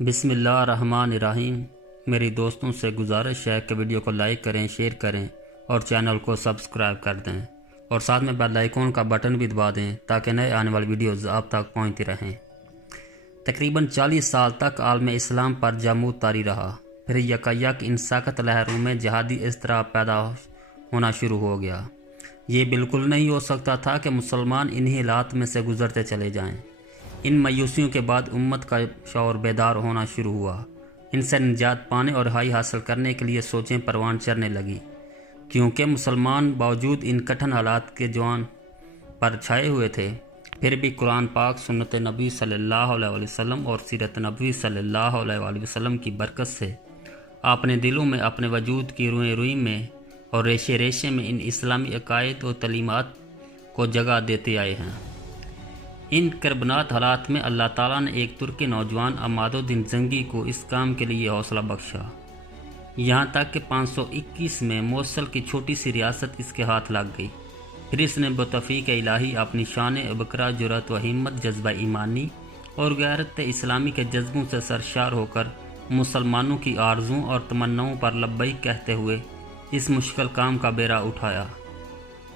بسم اللہ الرحمن الرحیم۔ میری دوستوں سے گزارش ہے کہ ویڈیو کو لائک کریں، شیئر کریں اور چینل کو سبسکرائب کر دیں اور ساتھ میں بیل آئیکن کا بٹن بھی دبا دیں تاکہ نئے آنے والی ویڈیوز آپ تک پہنچتی رہیں۔ تقریباً 40 سال تک عالم اسلام پر جمود طاری رہا، پھر یکایک ان سخت لہروں میں جہادی اضطراب پیدا ہونا شروع ہو گیا۔ یہ بالکل نہیں ہو سکتا تھا کہ مسلمان انہی حالات میں سے گزرتے چلے جائیں۔ ان مایوسیوں کے بعد امت کا شعور بیدار ہونا شروع ہوا۔ ان سے نجات پانے اور رہائی حاصل کرنے کے لیے سوچیں پروان چڑھنے لگی، کیونکہ مسلمان باوجود ان کٹھن حالات کے جوان پر چھائے ہوئے تھے، پھر بھی قرآن پاک، سنت نبی صلی اللہ علیہ وسلم اور سیرت نبوی صلی اللہ علیہ وسلم کی برکت سے اپنے دلوں میں، اپنے وجود کی روئیں روئیں میں اور ریشے ریشے میں ان اسلامی عقائد و تعلیمات کو جگہ دیتے آئے ہیں۔ ان کربناک حالات میں اللہ تعالیٰ نے ایک ترک نوجوان عماد الدین زنگی کو اس کام کے لیے حوصلہ بخشا، یہاں تک کہ 521 میں موصل کی چھوٹی سی ریاست اس کے ہاتھ لگ گئی۔ پھر اس نے بتوفیق الہی اپنی شان ابکرا، جرأت و ہمت، جذبہ ایمانی اور غیرت اسلامی کے جذبوں سے سرشار ہو کر مسلمانوں کی آرزوؤں اور تمناؤں پر لبیک کہتے ہوئے اس مشکل کام کا بیڑا اٹھایا۔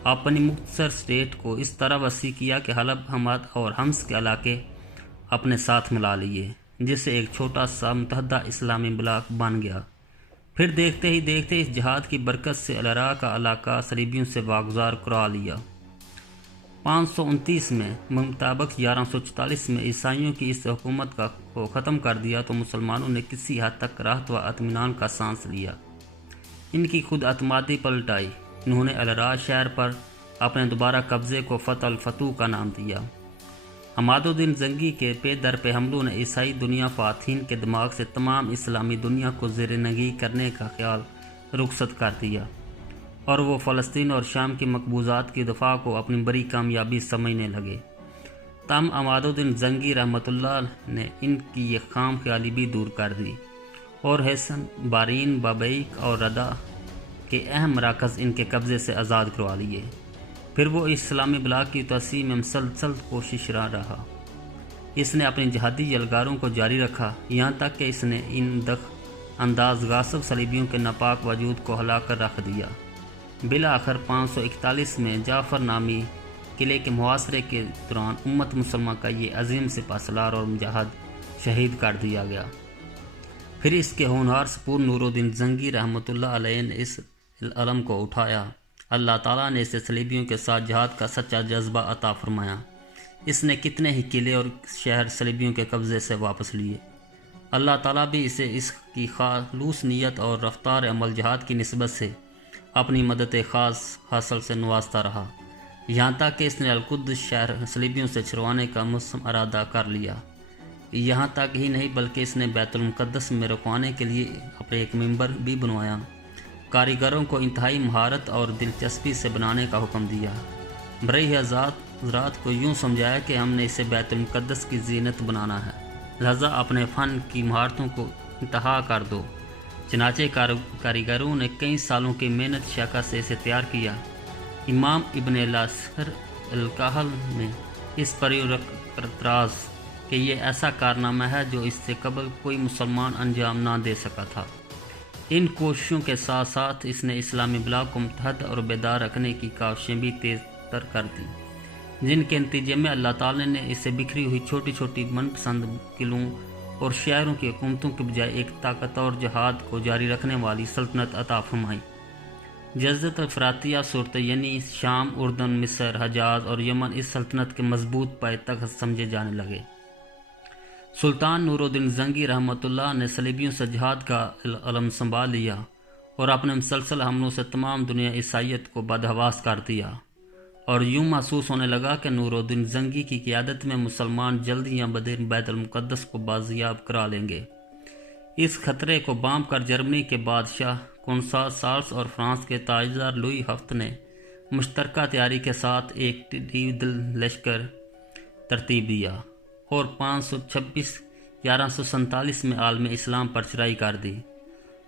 اپنی مختصر اسٹیٹ کو اس طرح وسیع کیا کہ حلب، حماد اور حمص کے علاقے اپنے ساتھ ملا لیے، جس سے ایک چھوٹا سا متحدہ اسلامی بلاک بن گیا۔ پھر دیکھتے ہی دیکھتے اس جہاد کی برکت سے العراق کا علاقہ صلیبیوں سے واگزار کرا لیا۔ 529 میں مطابق 1144 میں عیسائیوں کی اس حکومت کو ختم کر دیا تو مسلمانوں نے کسی حد تک راحت و اطمینان کا سانس لیا۔ ان کی خود اعتمادی پلٹ آئی۔ انہوں نے العراق شہر پر اپنے دوبارہ قبضے کو فتح الفتوح کا نام دیا۔ عماد الدین زنگی کے پے در پہ حملوں نے عیسائی دنیا فاتحین کے دماغ سے تمام اسلامی دنیا کو زیر نگی کرنے کا خیال رخصت کر دیا، اور وہ فلسطین اور شام کی مقبوضات کی دفاع کو اپنی بڑی کامیابی سمجھنے لگے۔ تاہم عماد الدین زنگی رحمۃ اللہ نے ان کی یہ خام خیالی بھی دور کر دی اور حسن، بارین، بابیک اور ردا کے اہم مراکز ان کے قبضے سے آزاد کروا لیے۔ پھر وہ اسلامی بلاک کی توسیع میں مسلسل کوشش رہا۔ اس نے اپنی جہادی یلغاروں کو جاری رکھا، یہاں تک کہ اس نے ان انداز غاصب صلیبیوں کے ناپاک وجود کو ہلا کر رکھ دیا۔ بالآخر 541 میں جعفر نامی قلعے کے محاصرے کے دوران امت مسلمہ کا یہ عظیم سپہ سالار اور مجاہد شہید کر دیا گیا۔ پھر اس کے ہونہار سپور نور الدین زنگی رحمۃ اللہ علیہ نے اس علم کو اٹھایا۔ اللہ تعالیٰ نے اسے صلیبیوں کے ساتھ جہاد کا سچا جذبہ عطا فرمایا۔ اس نے کتنے ہی قلعے اور شہر صلیبیوں کے قبضے سے واپس لیے۔ اللہ تعالیٰ بھی اسے اس کی خالص نیت اور رفتار عمل جہاد کی نسبت سے اپنی مدد خاص حاصل سے نوازتا رہا، یہاں تک کہ اس نے القدس شہر صلیبیوں سے چھڑوانے کا مصمم ارادہ کر لیا۔ یہاں تک ہی نہیں بلکہ اس نے بیت المقدس میں رکھوانے کے لیے اپنے ایک ممبر بھی بنوایا۔ کاریگروں کو انتہائی مہارت اور دلچسپی سے بنانے کا حکم دیا۔ برہ حضرات کو یوں سمجھایا کہ ہم نے اسے بیت المقدس کی زینت بنانا ہے، لہذا اپنے فن کی مہارتوں کو انتہا کر دو۔ چنانچہ کاریگروں نے کئی سالوں کی محنت شاکہ سے اسے تیار کیا۔ امام ابن الاسر الکاہل نے اس پر اعتراض کہ یہ ایسا کارنامہ ہے جو اس سے قبل کوئی مسلمان انجام نہ دے سکا تھا۔ ان کوششوں کے ساتھ ساتھ اس نے اسلامی بلاک کو متحد اور بیدار رکھنے کی کاوشیں بھی تیز تر کر دیں، جن کے نتیجے میں اللہ تعالی نے اسے بکھری ہوئی چھوٹی چھوٹی من پسند قلعوں اور شہروں کی حکومتوں کے بجائے ایک طاقتور جہاد کو جاری رکھنے والی سلطنت عطا فرمائی۔ جزیرۃ الفراتیہ صورت یعنی شام، اردن، مصر، حجاز اور یمن اس سلطنت کے مضبوط پائے تخت سمجھے جانے لگے۔ سلطان نور الدین زنگی رحمۃ اللہ نے صلیبیوں سے جہاد کا علم سنبھال لیا اور اپنے مسلسل حملوں سے تمام دنیا عیسائیت کو بدحواس کر دیا، اور یوں محسوس ہونے لگا کہ نور الدین زنگی کی قیادت میں مسلمان جلدی یا بدیر بیت المقدس کو بازیاب کرا لیں گے۔ اس خطرے کو بانپ کر جرمنی کے بادشاہ کونسال سالس اور فرانس کے تاجدار لوئی ہفت نے مشترکہ تیاری کے ساتھ ایک ٹیڑھی دل لشکر ترتیب دیا اور 526 1147 میں عالم اسلام پر چڑھائی کر دی۔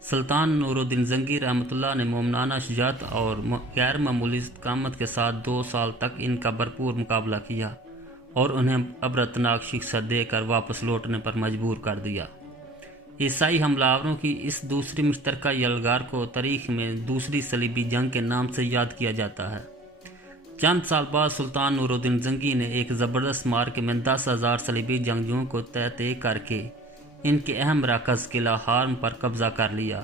سلطان نور الدین زنگی رحمۃ اللہ نے مومنانہ شجاعت اور غیر معمولی استقامت کے ساتھ 2 سال تک ان کا بھرپور مقابلہ کیا اور انہیں عبرتناک شکست دے کر واپس لوٹنے پر مجبور کر دیا۔ عیسائی حملہ کی اس دوسری مشترکہ یلغار کو تاریخ میں دوسری صلیبی جنگ کے نام سے یاد کیا جاتا ہے۔ چند سال بعد سلطان نور الدین زنگی نے ایک زبردست معرکے میں 10,000 صلیبی جنگجوؤں کو طے کر کے ان کے اہم مراکز قلعہ حرم پر قبضہ کر لیا۔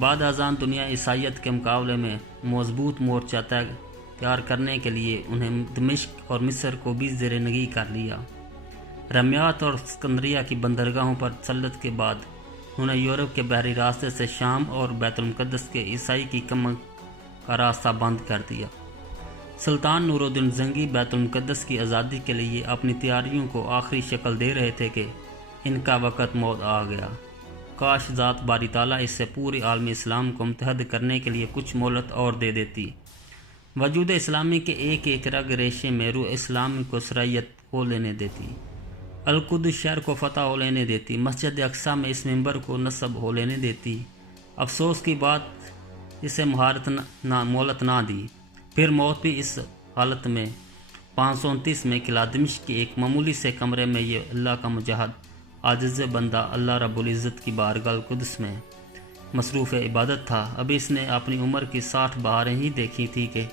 بعد ازاں دنیا عیسائیت کے مقابلے میں مضبوط مورچہ تیار کرنے کے لیے انہیں دمشق اور مصر کو بھی زیر نگی کر لیا۔ رمیات اور اسکندریہ کی بندرگاہوں پر تسلط کے بعد انہوں نے یورپ کے بحری راستے سے شام اور بیت المقدس کے عیسائی کی کمک کا راستہ بند کر دیا۔ سلطان نور الدین زنگی بیت المقدس کی آزادی کے لیے اپنی تیاریوں کو آخری شکل دے رہے تھے کہ ان کا وقت موت آ گیا۔ کاش ذات باری تعالیٰ اس سے پوری عالم اسلام کو متحد کرنے کے لیے کچھ مہلت اور دے دیتی، وجود اسلامی کے ایک ایک رگ ریشے میں روح اسلامی کو سرایت ہو لینے دیتی، القدس شہر کو فتح ہو لینے دیتی، مسجد اقصیٰ میں اس منبر کو نصب ہو لینے دیتی۔ افسوس کی بات اسے مہلت نہ دی، پھر موت بھی اس حالت میں 529 میں قلعہ دمشق کے ایک معمولی سے کمرے میں یہ اللہ کا مجاہد عاجز بندہ اللہ رب العزت کی بارگاہ القدس میں مصروف عبادت تھا۔ ابھی اس نے اپنی عمر کی 60 بہاریں ہی دیکھی تھی کہ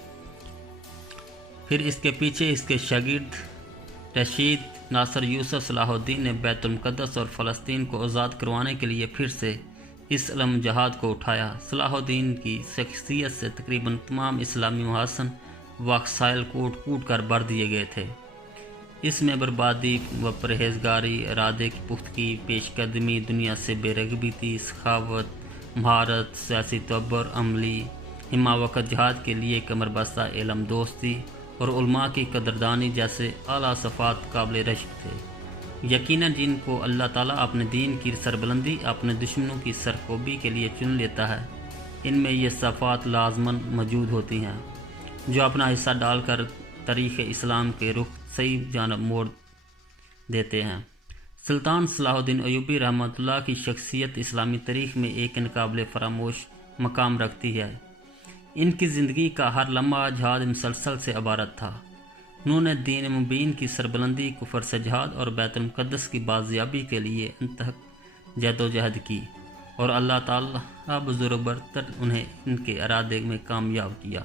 پھر اس کے پیچھے اس کے شاگرد رشید ناصر یوسف صلاح الدین نے بیت المقدس اور فلسطین کو آزاد کروانے کے لیے پھر سے اس علم جہاد کو اٹھایا۔ صلاح الدین کی شخصیت سے تقریباً تمام اسلامی محاسن و وسائل کوٹ کر بھر دیے گئے تھے۔ اس میں بربادی و پرہیزگاری، ارادے کی پختگی، پیش قدمی، دنیا سے بے رغبتی، سخاوت، مہارت، سیاسی تدبر، عملی ہمہ وقت جہاد کے لیے کمر بستہ علم، دوستی اور علماء کی قدردانی جیسے اعلیٰ صفات قابل رشک تھے۔ یقیناً جن کو اللہ تعالیٰ اپنے دین کی سربلندی اپنے دشمنوں کی سرکوبی کے لیے چن لیتا ہے، ان میں یہ صفات لازماً موجود ہوتی ہیں، جو اپنا حصہ ڈال کر تاریخ اسلام کے رخ صحیح جانب موڑ دیتے ہیں۔ سلطان صلاح الدین ایوبی رحمۃ اللہ کی شخصیت اسلامی تاریخ میں ایک ناقابل فراموش مقام رکھتی ہے۔ ان کی زندگی کا ہر لمحہ جہاد مسلسل سے عبارت تھا۔ انہوں نے دین مبین کی سربلندی، کفر سے جہاد اور بیت المقدس کی بازیابی کے لیے انتہک جدوجہد کی، اور اللہ تعالیٰ بزرگ برتر انہیں ان کے ارادے میں کامیاب کیا۔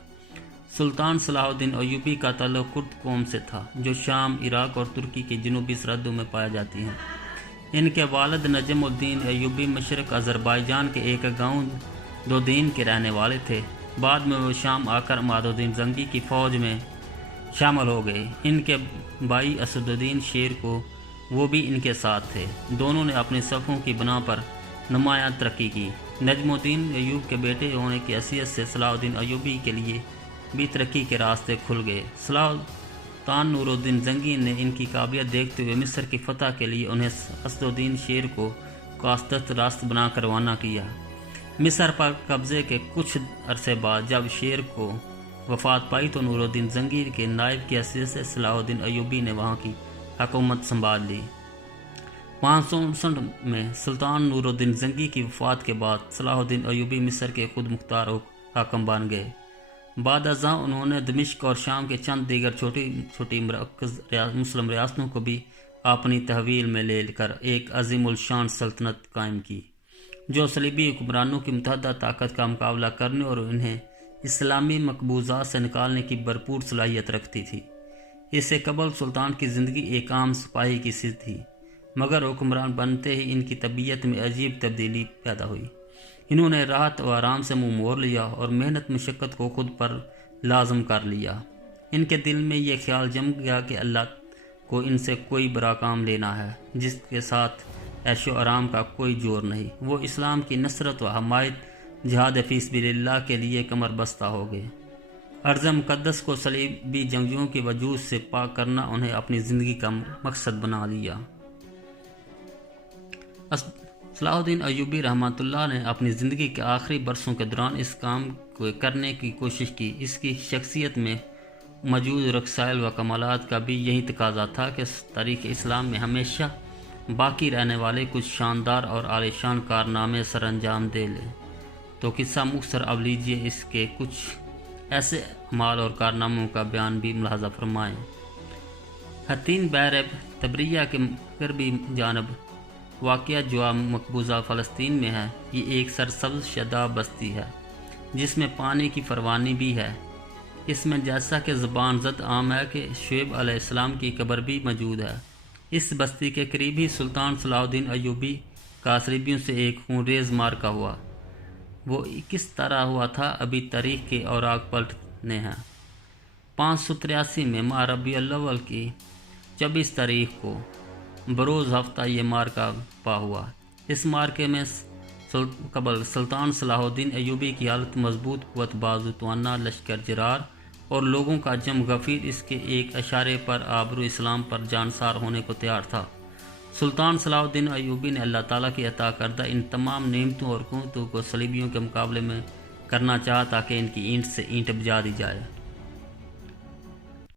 سلطان صلاح الدین ایوبی کا تعلق کرد قوم سے تھا، جو شام، عراق اور ترکی کی جنوبی سرحدوں میں پایا جاتی ہیں۔ ان کے والد نجم الدین ایوبی مشرق آذربائیجان کے ایک گاؤں دودین کے رہنے والے تھے۔ بعد میں وہ شام آ کر عماد الدین زنگی کی فوج میں شامل ہو گئے۔ ان کے بھائی اسد الدین شیر کو وہ بھی ان کے ساتھ تھے۔ دونوں نے اپنی صفوں کی بنا پر نمایاں ترقی کی۔ نجم الدین ایوب کے بیٹے ہونے کی حیثیت سے صلاح الدین ایوبی کے لیے بھی ترقی کے راستے کھل گئے۔ سلطان نور الدین زنگی نے ان کی قابلیت دیکھتے ہوئے مصر کی فتح کے لیے انہیں اسد الدین شیر کو قاصدت راست بنا کر روانہ کیا۔ مصر پر قبضے کے کچھ عرصے بعد جب شیر کو وفات پائی تو نور الدین زنگی کے نائب کی حیثیت سے صلاح الدین ایوبی نے وہاں کی حکومت سنبھال لی۔ 559 میں سلطان نور الدین زنگی کی وفات کے بعد صلاح الدین ایوبی مصر کے خود مختار حاکم بن گئے۔ بعد ازاں انہوں نے دمشق اور شام کے چند دیگر چھوٹی مرکز مسلم ریاستوں کو بھی اپنی تحویل میں لے کر ایک عظیم الشان سلطنت قائم کی، جو صلیبی حکمرانوں کی متحدہ طاقت کا مقابلہ کرنے اور انہیں اسلامی مقبوضات سے نکالنے کی بھرپور صلاحیت رکھتی تھی۔ اس سے قبل سلطان کی زندگی ایک عام سپاہی کی سی تھی، مگر حکمران بنتے ہی ان کی طبیعت میں عجیب تبدیلی پیدا ہوئی۔ انہوں نے راحت و آرام سے منہ موڑ لیا اور محنت مشقت کو خود پر لازم کر لیا۔ ان کے دل میں یہ خیال جم گیا کہ اللہ کو ان سے کوئی برا کام لینا ہے، جس کے ساتھ عیش و آرام کا کوئی زور نہیں۔ وہ اسلام کی نصرت و حمایت، جہاد فی سبیل اللہ کے لیے کمر بستہ ہو گئے۔ ارض مقدس کو صلیبی جنگجوؤں کے وجود سے پاک کرنا انہیں اپنی زندگی کا مقصد بنا لیا۔ صلاح الدین ایوبی رحمۃ اللہ نے اپنی زندگی کے آخری برسوں کے دوران اس کام کو کرنے کی کوشش کی۔ اس کی شخصیت میں موجود رسائل و کمالات کا بھی یہی تقاضا تھا کہ تاریخ اسلام میں ہمیشہ باقی رہنے والے کچھ شاندار اور عالیشان کارنامے سر انجام دے لیں۔ تو قصہ مختصر اب لیجیے اس کے کچھ ایسے اعمال اور کارناموں کا بیان بھی ملاحظہ فرمائیں۔ حتین بحر تبریہ کے مغربی جانب واقعہ جو مقبوضہ فلسطین میں ہے، یہ ایک سرسبز شدہ بستی ہے جس میں پانی کی فراوانی بھی ہے۔ اس میں جیسا کہ زبان زد عام ہے کہ شعیب علیہ السلام کی قبر بھی موجود ہے۔ اس بستی کے قریب ہی سلطان صلاح الدین ایوبی کا صلیبیوں سے ایک خونریز معرکہ ہوا۔ وہ کس طرح ہوا تھا ابھی تاریخ کے اوراق پلٹنے ہیں۔ 583 میں ماہ ربیع الاول کی 24 تاریخ کو بروز ہفتہ یہ معرکہ پا ہوا۔ اس معرکے میں قبل سلطان صلاح الدین ایوبی کی حالت مضبوط، قوت بازو توانا، لشکر جرار اور لوگوں کا جم غفیر اس کے ایک اشارے پر آبرو اسلام پر جانسار ہونے کو تیار تھا۔ سلطان صلاح الدین ایوبی نے اللہ تعالیٰ کی عطا کردہ ان تمام نعمتوں اور قوتوں کو صلیبیوں کے مقابلے میں کرنا چاہا تاکہ ان کی اینٹ سے اینٹ بجا دی جائے۔